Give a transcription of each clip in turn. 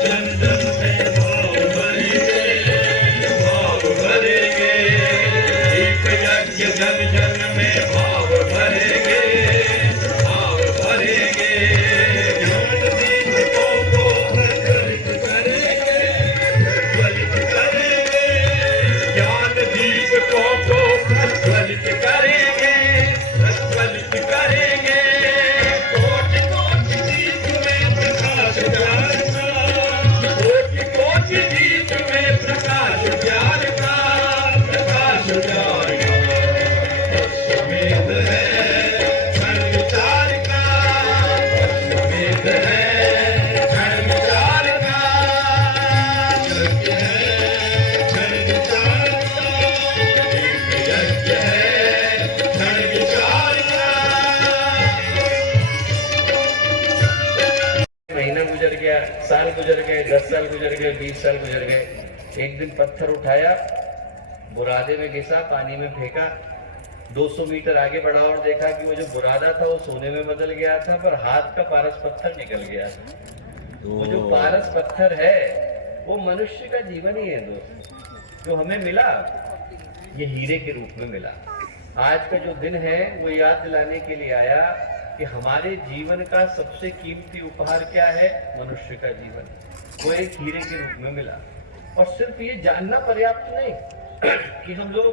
जन जन में भाव भरेंगे, भाव भरेंगे। दीप यज्ञ जन जन में भाव भरेंगे, भाव भरेंगे। ज्ञान दीपकों को प्रज्वलित करेंगे, प्रज्वलित करेंगे। ज्ञान दीपकों को प्रज्वलित करेंगे, प्रज्वलित करेंगे। कोटि कोटि दीप में प्रकाश ज्ञान का, कोटि कोटि दीप में प्रकाश ज्ञान का, प्रकाश ज्ञान का। समेत है क्षण विचार का, समेत है क्षण विचार का, यज्ञ है क्षण विचार का, यज्ञ है क्षण विचार का। महीना गुजर गया, साल गुजर गए, 10 साल गुजर गए, 20 साल गुजर गए। एक दिन पत्थर उठाया, बुरादे में घिसा, पानी में फेंका। 200 मीटर आगे बढ़ा और देखा कि वो जो बुरादा था वो सोने में बदल गया था, पर हाथ का पारस पत्थर निकल गया था। वो जो पारस पत्थर है वो मनुष्य का जीवन ही है दोस्त, जो हमें मिला ये हीरे के रूप में मिला। आज का जो दिन है वो याद दिलाने के लिए आया कि हमारे जीवन का सबसे कीमती उपहार क्या है? मनुष्य का जीवन। वो एक हीरे के रूप में मिला। और सिर्फ ये जानना पर्याप्त नहीं कि हम लोग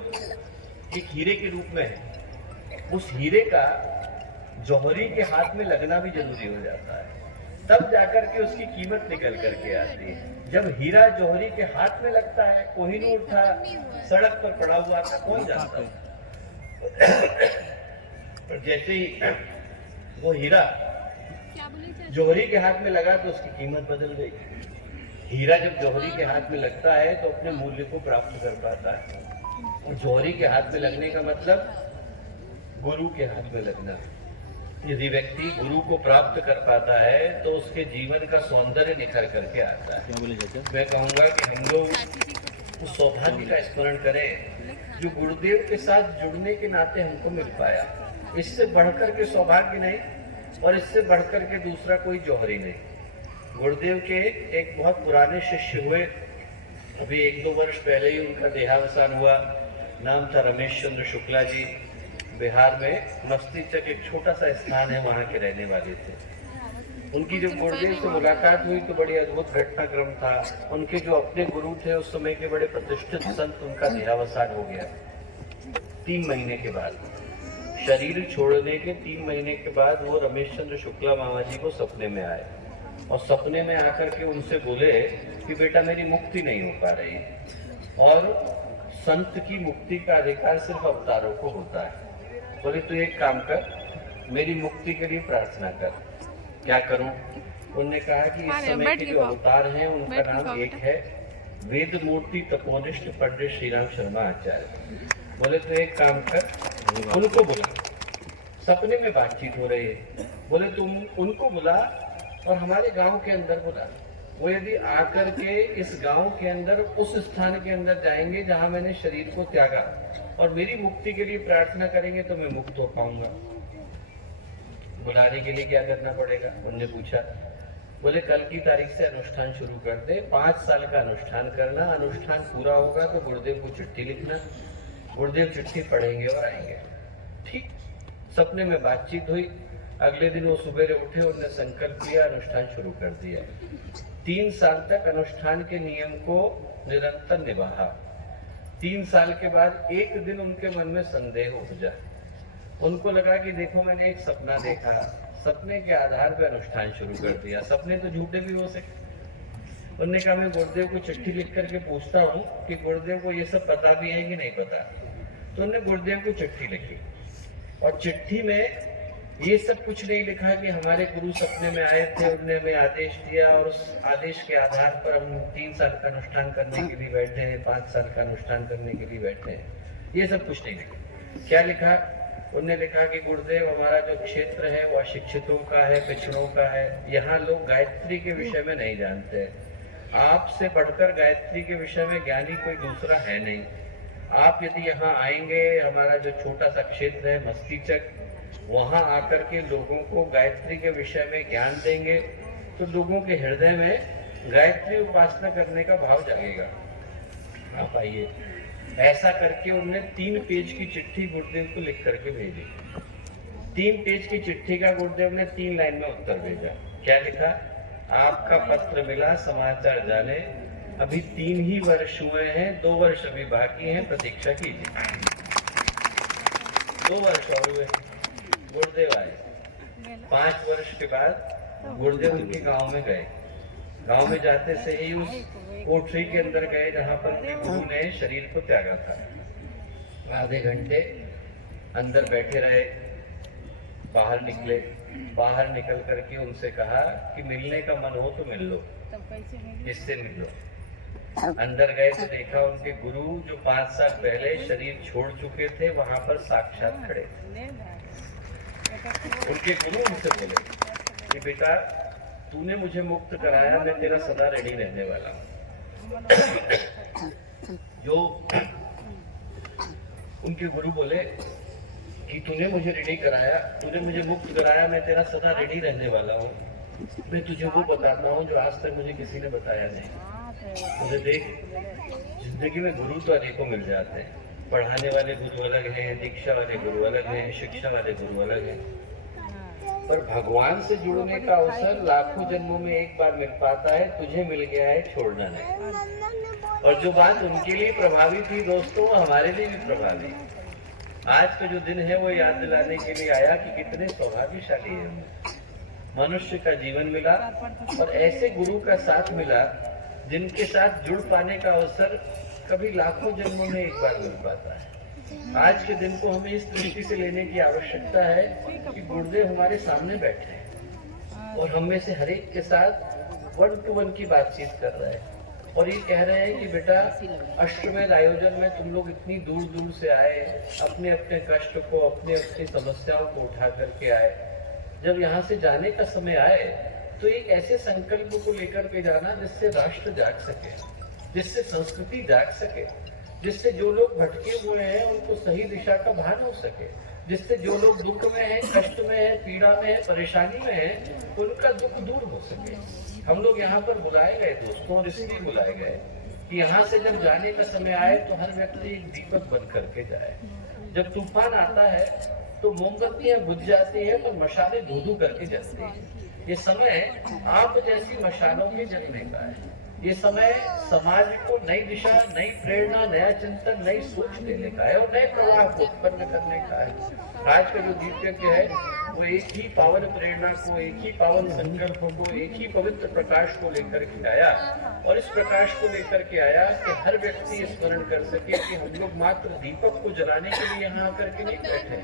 एक हीरे के रूप में हैं, उस हीरे का जौहरी के हाथ में लगना भी जरूरी हो जाता है, तब जाकर के उसकी कीमत निकल करके आती है। जब हीरा जौहरी के हाथ में लगता है, कोहिनूर था, सड़क पर पड़ा हुआ था, कौन जानता है। पर जैसे ही वो हीरा जौहरी के हाथ में लगा तो उसकी कीमत बदल गई। हीरा जब जौहरी के हाथ में लगता है तो अपने मूल्य को प्राप्त कर पाता है। और जौहरी के हाथ में लगने का मतलब गुरु के हाथ में लगना। यदि व्यक्ति गुरु को प्राप्त कर पाता है तो उसके जीवन का सौंदर्य निखर करके आता है। मैं कहूँगा कि हम लोग उस सौभाग्य का स्मरण करें जो गुरुदेव के साथ जुड़ने के नाते हमको मिल पाया। इससे बढ़कर के सौभाग्य नहीं और इससे बढ़कर के दूसरा कोई जौहरी नहीं। गुरुदेव के एक बहुत पुराने शिष्य हुए, अभी 1-2 वर्ष पहले ही उनका देहावसान हुआ। नाम था रमेश चंद्र शुक्ला जी। बिहार में मस्तीचक एक छोटा सा स्थान है, वहाँ के रहने वाले थे। उनकी जब गुरुदेव से मुलाकात हुई तो बड़ी अद्भुत घटनाक्रम था। उनके जो अपने गुरु थे उस समय के बड़े प्रतिष्ठित संत, उनका देहावसान हो गया 3 महीने के बाद। शरीर छोड़ने के 3 महीने के बाद वो रमेश चंद्र शुक्ला मामा जी को सपने में आए और सपने में आकर के उनसे बोले कि बेटा मेरी मुक्ति नहीं हो पा रही और संत की मुक्ति का अधिकार सिर्फ अवतारों को होता है। बोले तो एक काम कर, मेरी मुक्ति के लिए प्रार्थना कर। क्या करूं? उन्होंने कहा कि इस समय के जो अवतार हैं उनका नाम एक है वेद मूर्ति तपोनिष्ठ पंडित श्री राम शर्मा आचार्य। बोले तो एक काम कर, उनको बुला। सपने में बातचीत हो रही है। बोले तुम उनको बुला और हमारे गांव के अंदर बुला। वो यदि आकर के इस गांव के अंदर उस स्थान के अंदर जाएंगे जहां मैंने शरीर को त्यागा और मेरी मुक्ति के लिए प्रार्थना करेंगे तो मैं मुक्त हो पाऊंगा। बुलाने के लिए क्या करना पड़ेगा? उन्होंने पूछा। बोले कल की तारीख से अनुष्ठान शुरू कर दे, 5 साल का अनुष्ठान करना। अनुष्ठान पूरा होगा तो गुरुदेव को चिट्ठी लिखना, गुरुदेव चिट्ठी पढ़ेंगे और आएंगे। ठीक सपने में बातचीत हुई। अगले दिन वो सुबह उठे, उन्होंने संकल्प लिया, अनुष्ठान शुरू कर दिया। 3 साल तक अनुष्ठान के नियम को निरंतर निभाया। 3 साल के बाद एक दिन उनके मन में संदेह उपजा। उनको लगा कि देखो मैंने एक सपना देखा, सपने के आधार पर अनुष्ठान शुरू कर दिया। सपने तो झूठे भी हो सकते। उन्होंने कहा मैं गुरुदेव को चिट्ठी लिख करके पूछता हूँ कि गुरुदेव को ये सब पता भी है कि नहीं पता। तो उन्होंने गुरुदेव को चिट्ठी लिखी और चिट्ठी में ये सब कुछ नहीं लिखा कि हमारे गुरु सपने में आए थे, उन्होंने हमें आदेश दिया और उस आदेश के आधार पर हम 3 साल का अनुष्ठान करने के लिए बैठे हैं, 5 साल का अनुष्ठान करने के लिए बैठे हैं। ये सब कुछ नहीं लिखा। क्या लिखा? उन्होंने लिखा कि गुरुदेव हमारा जो क्षेत्र है वो अशिक्षितों का है, पिछड़ों का है। यहाँ लोग गायत्री के विषय में नहीं जानते। आपसे बढ़कर गायत्री के विषय में ज्ञानी कोई दूसरा है नहीं। आप यदि यहाँ आएंगे, हमारा जो छोटा सा क्षेत्र है मस्तीचक, वहाँ आकर के लोगों को गायत्री के विषय में ज्ञान देंगे तो लोगों के हृदय में गायत्री उपासना करने का भाव जागेगा। आप आइए। ऐसा करके उन्होंने 3 पेज की चिट्ठी गुरुदेव को लिख करके भेजी। 3 पेज की चिट्ठी का गुरुदेव ने 3 लाइन में उत्तर भेजा। क्या लिखा? आपका पत्र मिला, समाचार जाने, अभी 3 ही वर्ष हुए हैं, 2 वर्ष अभी बाकी हैं, प्रतीक्षा कीजिए। 2 वर्ष और हुए, गुरुदेव आए। 5 वर्ष के बाद गुरुदेव उनके गांव में गए। गांव में जाते से ही उस कोठरी के अंदर गए जहां पर गुरु ने शरीर को त्यागा था। आधे घंटे अंदर बैठे रहे, बाहर निकले। बाहर निकल करके उनसे कहा कि मिलने का मन हो तो मिल लो, इससे मिल लो। अंदर गए तो देखा उनके गुरु जो 5 साल पहले शरीर छोड़ चुके थे वहां पर साक्षात खड़े थे। उनके गुरु उनसे बोले कि बेटा तूने मुझे मुक्त कराया, मैं तेरा सदा ऋणी रहने वाला हूँ। जो उनके गुरु बोले कि तूने मुझे ऋणी कराया, तूने मुझे मुक्त कराया, मैं तेरा सदा ऋणी रहने वाला हूँ। मैं तुझे वो बताता हूँ जो आज तक मुझे किसी ने बताया नहीं। मुझे देख, जिंदगी में गुरु तो अनेकों मिल जाते हैं। पढ़ाने वाले गुरु अलग हैं, दीक्षा वाले गुरु अलग हैं, शिक्षा वाले गुरु अलग हैं, पर भगवान से जुड़ने का अवसर लाखों जन्मों में एक बार मिल पाता है। तुझे मिल गया है, छोड़ना नहीं। और जो बात उनके लिए प्रभावी थी दोस्तों, वो हमारे लिए भी प्रभावी। आज का जो दिन है वो याद दिलाने के लिए आया कि कितने सौभाग्यशाली है। मनुष्य का जीवन मिला और ऐसे गुरु का साथ मिला जिनके साथ जुड़ पाने का अवसर कभी लाखों जन्मों में एक बार मिल पाता है। आज के दिन को हमें इस दृष्टि से लेने की आवश्यकता है कि गुरुदेव हमारे सामने बैठे हैं और हम में से हर एक के साथ 1 to 1 की बातचीत कर रहे हैं और ये कह रहे हैं कि बेटा अष्टमेध आयोजन में तुम लोग इतनी दूर दूर से आए, अपने अपने कष्ट को, अपने अपनी समस्याओं को उठा करके आए। जब यहाँ से जाने का समय आए तो एक ऐसे संकल्प को लेकर के जाना जिससे राष्ट्र जाग सके, जिससे संस्कृति जाग सके, जिससे जो लोग भटके हुए हैं उनको सही दिशा का भान हो सके, जिससे जो लोग दुख में हैं, कष्ट में हैं, पीड़ा में हैं, परेशानी में हैं, उनका दुख दूर हो सके। हम लोग यहाँ पर बुलाए गए दोस्तों, और इसलिए बुलाए गए कि यहाँ से जब जाने का समय आए तो हर व्यक्ति एक दीपक बन करके जाए। जब तूफान आता है तो मोमबत्तियां बुझ जाती है तो मशालें धू-धू करके जलती है। ये समय आप जैसी मशालों के जलने का है। ये समय समाज को नई दिशा, नई प्रेरणा, नया चिंतन, नई सोच देने का है और नए प्रवाह को उत्पन्न करने का है। आज का जो दीपयज्ञ है वो एक ही पावन प्रेरणा को, एक ही पावन संकल्प को, एक ही पवित्र प्रकाश को लेकर के आया और इस प्रकाश को लेकर के आया कि हर व्यक्ति स्मरण कर सके कि हम लोग मात्र दीपक को जलाने के लिए यहाँ आकर के नहीं बैठे,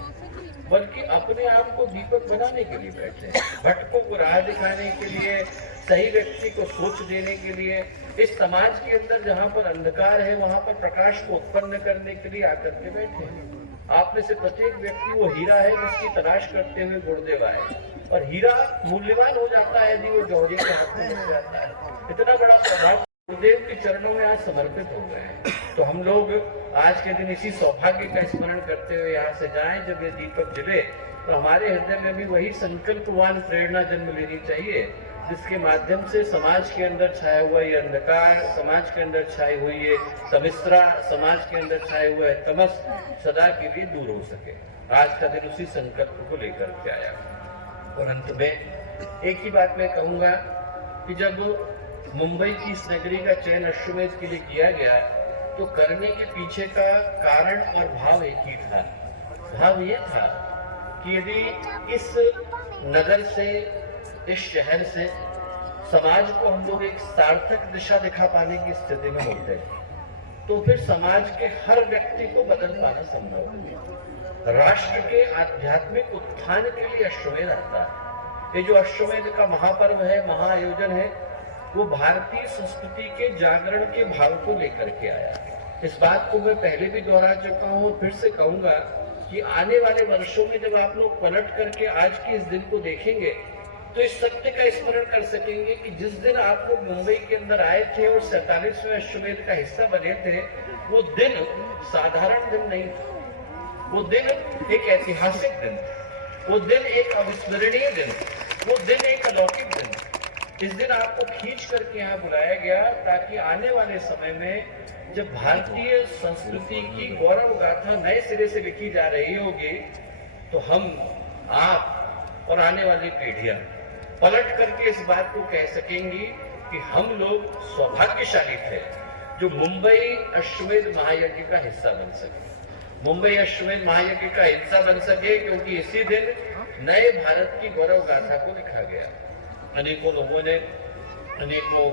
बल्कि अपने आप को दीपक बनाने के लिए बैठे हैं, भटकों को राह दिखाने के लिए, सही व्यक्ति को सोच देने के लिए, इस समाज के अंदर जहाँ पर अंधकार है वहां पर प्रकाश को उत्पन्न करने के लिए आकर के बैठे हैं। आप में से प्रत्येक व्यक्ति वो हीरा है जिसकी तलाश करते हुए गुरुदेव आए और हीरा मूल्यवान हो जाता है यदि वो जौहरी के हाथ में मिल जाता है। इतना बड़ा सौभाग्य गुरुदेव के चरणों में आज समर्पित हो गए हैं। तो हम लोग आज के दिन इसी सौभाग्य का स्मरण करते हुए यहाँ से जाएं। जब ये दीपक जले तो हमारे हृदय में भी वही संकल्पवान प्रेरणा जन्म लेनी चाहिए जिसके माध्यम से समाज के अंदर छाया हुआ ये अंधकार, समाज के अंदर छाई हुई ये समिश्रा, समाज के अंदर छाए हुआ है तमस सदा के लिए दूर हो सके। आज का दिन उसी संकल्प को लेकर के आया। और अंत में एक ही बात मैं कहूंगा कि जब मुंबई की इस नगरी का चयन अश्वमेध के लिए किया गया तो करने के पीछे का कारण और भाव एक ही था। भाव ये था कि यदि इस नगर से, इस शहर से समाज को हम लोग एक सार्थक दिशा दिखा पाने की स्थिति में होते तो फिर समाज के हर व्यक्ति को बदल पाना संभव है। राष्ट्र के आध्यात्मिक उत्थान के लिए अश्वमेध आता है। ये जो अश्वमेध का महापर्व है, महाआयोजन है, वो भारतीय संस्कृति के जागरण के भाव को लेकर के आया। इस बात को मैं पहले भी दोहरा चुका हूँ और फिर से कहूंगा कि आने वाले वर्षों में जब आप लोग पलट करके आज के इस दिन को देखेंगे तो इस सत्य का स्मरण कर सकेंगे कि जिस दिन आप लोग मुंबई के अंदर आए थे और 47वें अश्वमेध का हिस्सा बने थे, वो दिन साधारण दिन नहीं था। वो दिन एक ऐतिहासिक दिन, वो दिन एक अविस्मरणीय दिन, वो दिन एक अलौकिक दिन। इस दिन आपको खींच करके यहाँ बुलाया गया ताकि आने वाले समय में जब भारतीय संस्कृति की गौरव गाथा नए सिरे से लिखी जा रही होगी तो हम, आप और आने वाली पीढ़ियां पलट करके इस बात को कह सकेंगी कि हम लोग सौभाग्यशाली थे जो मुंबई अश्वमेध महायज्ञ का हिस्सा बन सके। मुंबई अश्वमेध महायज्ञ का हिस्सा बन सके क्योंकि इसी दिन नए भारत की गौरव गाथा को लिखा गया। अनेकों लोगों ने, अनेकों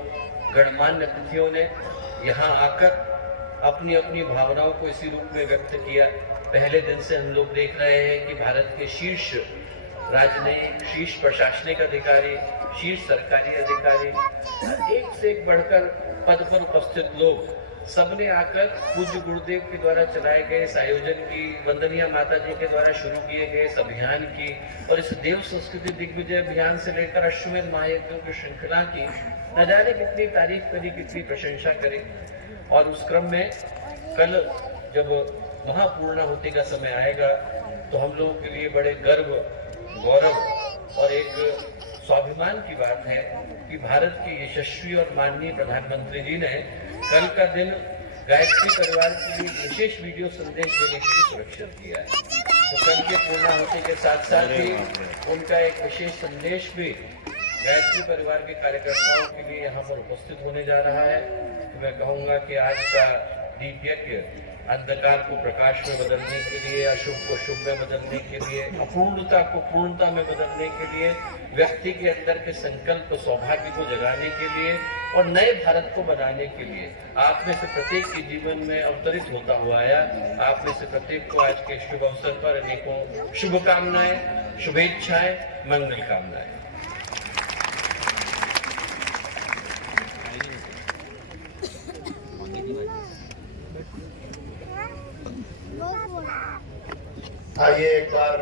गणमान्य अतिथियों ने यहाँ आकर अपनी अपनी भावनाओं को इसी रूप में व्यक्त किया। पहले दिन से हम लोग देख रहे हैं कि भारत के शीर्ष राजनयिक, शीर्ष प्रशासनिक अधिकारी, शीर्ष सरकारी अधिकारी, एक से एक बढ़कर पद पर उपस्थित लोग सबने आकर पूज्य गुरुदेव के द्वारा चलाए गए इस आयोजन की, वंदनीय माता जी के द्वारा शुरू किए गए इस अभियान की और इस देव संस्कृति दिग्विजय अभियान से लेकर अश्वमेध महायज्ञों की श्रृंखला की न जाने कितनी तारीफ करी, कितनी प्रशंसा करी। और उस क्रम में कल जब महापूर्णाहुति का समय आएगा तो हम लोगों के लिए बड़े गर्व, गौरव और एक स्वाभिमान की बात है कि भारत के यशस्वी और माननीय प्रधानमंत्री जी ने कल का दिन गायत्री परिवार के लिए विशेष वीडियो संदेश देने के लिए सुरक्षित किया है। तो कल के पूर्णाहुति के साथ साथ ही उनका एक विशेष संदेश भी गायत्री परिवार के कार्यकर्ताओं के लिए यहाँ पर उपस्थित होने जा रहा है। तो मैं कहूँगा कि आज का दीप यज्ञ अंधकार को प्रकाश में बदलने के लिए, अशुभ को शुभ में बदलने के लिए, अपूर्णता को पूर्णता में बदलने के लिए, व्यक्ति के अंदर के संकल्प सौभाग्य को जगाने के लिए और नए भारत को बनाने के लिए आप में से प्रत्येक के जीवन में अवतरित होता हुआ आया। आप में से प्रत्येक को आज के शुभ अवसर पर अनेकों शुभकामनाएं, शुभेच्छाएं, मंगल कामनाएं। आइए एक बार